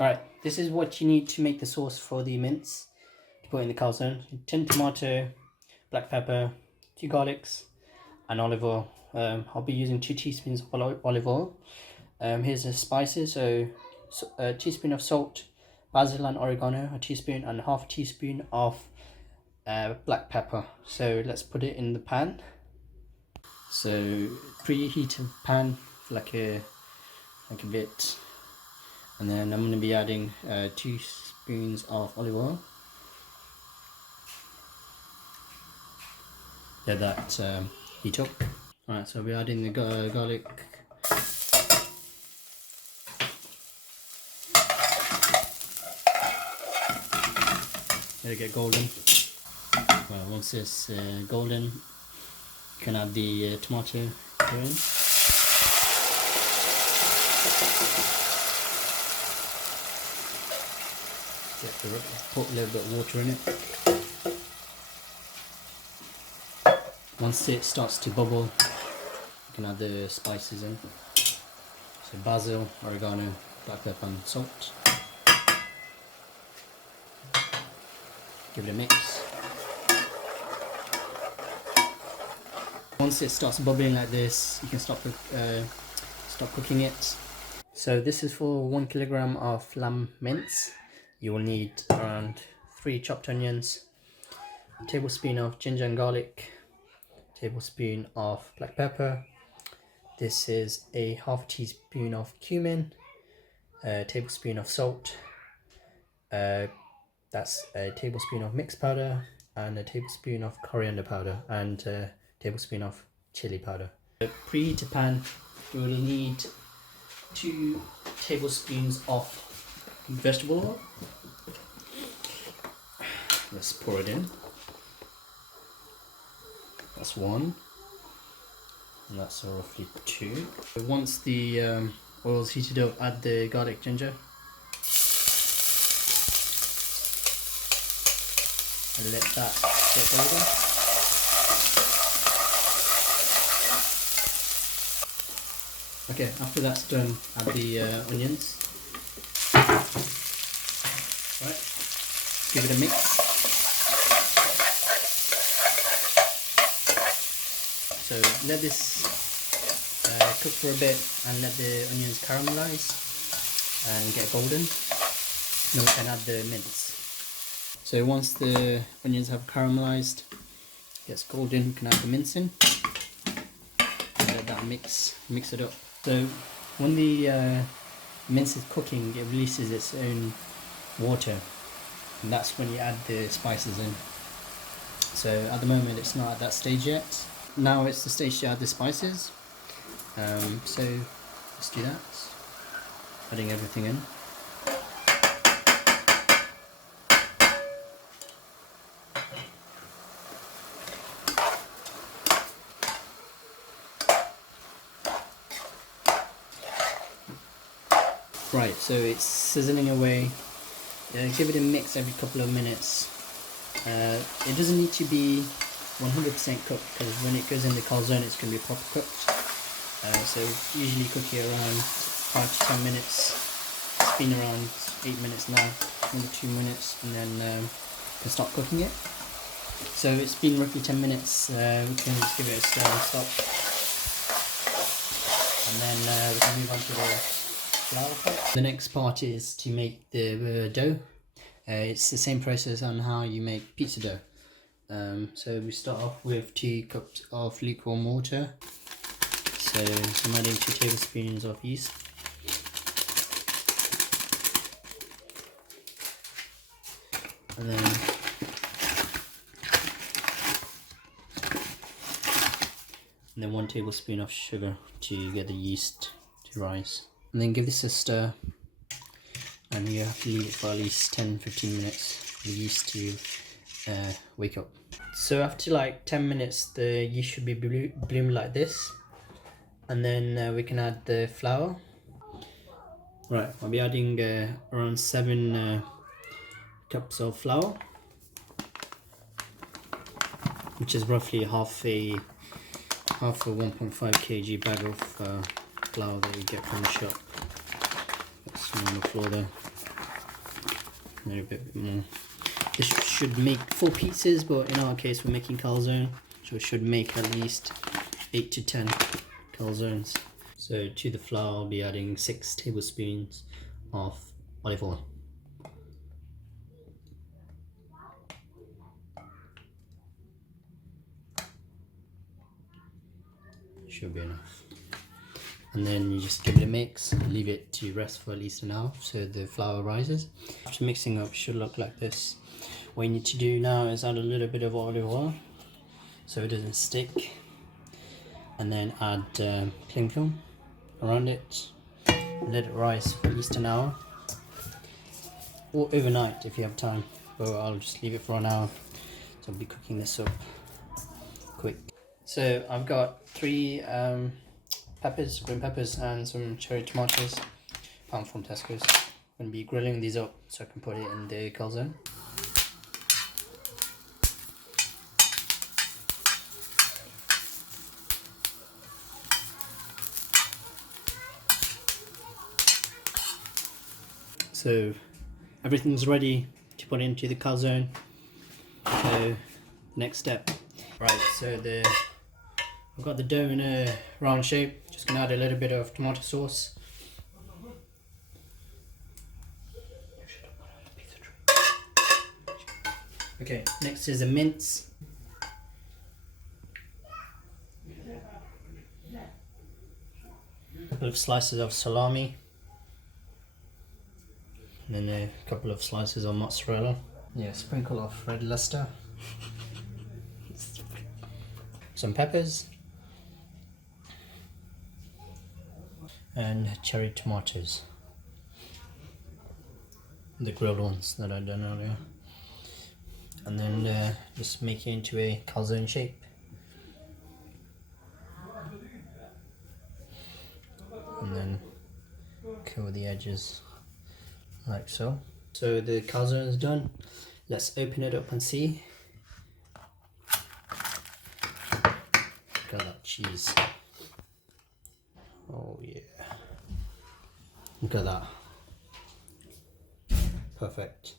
Alright, this is what you need to make the sauce for the mince to put in the calzone. 10 tomato, black pepper, 2 garlics, and olive oil. I'll be using 2 teaspoons of olive oil. Here's the spices. So a teaspoon of salt, basil and oregano, a teaspoon, and half a teaspoon of black pepper. So let's put it in the pan. So preheat a pan for like a bit, and then I'm going to be adding 2 spoons of olive oil. Let that heat up. Alright, so we're adding the garlic. Let it get golden. Well, once it's golden, you can add the tomato in. Put a little bit of water in it. Once it starts to bubble, you can add the spices in. So basil, oregano, black pepper and salt. Give it a mix. Once it starts bubbling like this, you can stop cooking it. So this is for 1 kilogram of lamb mince. You will need around 3 chopped onions, a tablespoon of ginger and garlic, tablespoon of black pepper. This is a half teaspoon of cumin, a tablespoon of salt, that's a tablespoon of mixed powder, and a tablespoon of coriander powder, and a tablespoon of chili powder. To preheat a pan, you will need 2 tablespoons of vegetable oil. Let's pour it in. That's 1, and that's roughly 2. Once the oil's heated up, add the garlic ginger and let that get golden. Okay, after that's done, add the onions. Right, give it a mix. So let this cook for a bit and let the onions caramelize and get golden. Then we can add the mince. So once the onions have caramelized, gets golden, we can add the mince in. And let that mix it up. So when the mince is cooking, it releases its own water, and that's when you add the spices in. So at the moment it's not at that stage yet. Now it's the stage to add the spices. So let's do that. Adding everything in. Right, so it's sizzling away. Give it a mix every couple of minutes. It doesn't need to be 100% cooked, because when it goes in the calzone it's going to be proper cooked. So usually cook it around 5 to 10 minutes. It's been around 8 minutes now, maybe 2 minutes, and then you can start cooking it. So it's been roughly 10 minutes. We can just give it a stir and stop, and then we can move on to the flour part. The next part is to make the dough. It's the same process on how you make pizza dough. So we start off with 2 cups of lukewarm water. So I'm adding 2 tablespoons of yeast. And then 1 tablespoon of sugar to get the yeast to rise. And then give this a stir, and you have to leave it for at least 10-15 minutes for the yeast to wake up. So after like 10 minutes the yeast should be bloom like this, and then we can add the flour. Right, I'll be adding around 7 cups of flour, which is roughly half a 1.5 kg bag of flour that you get from the shop. That's on the floor there. a little bit more. This should make 4 pieces, but in our case we're making calzone, so it should make at least 8 to 10 calzones. So to the flour I'll be adding 6 tablespoons of olive oil. Should be enough. And then you just give it a mix, leave it to rest for at least an hour so the flour rises. After mixing up, it should look like this. What you need to do now is add a little bit of olive oil so it doesn't stick, and then add cling film around it. Let it rise for at least an hour, or overnight if you have time, but I'll just leave it for an hour, so I'll be cooking this up quick. So I've got 3 peppers, green peppers, and some cherry tomatoes, pound from Tesco's. I'm going to be grilling these up so I can put it in the calzone. So everything's ready to put into the calzone. So next step. Right, so I've got the dough in a round shape. Just gonna add a little bit of tomato sauce. Okay, next is the mince. A couple of slices of salami. And then a couple of slices of mozzarella. Yeah, sprinkle of red Leicester. Some peppers. And cherry tomatoes. The grilled ones that I done earlier. And then just make it into a calzone shape. And then cover the edges like so. So the calzone is done. Let's open it up and see. Look at that cheese. Oh yeah. Look at that. Perfect.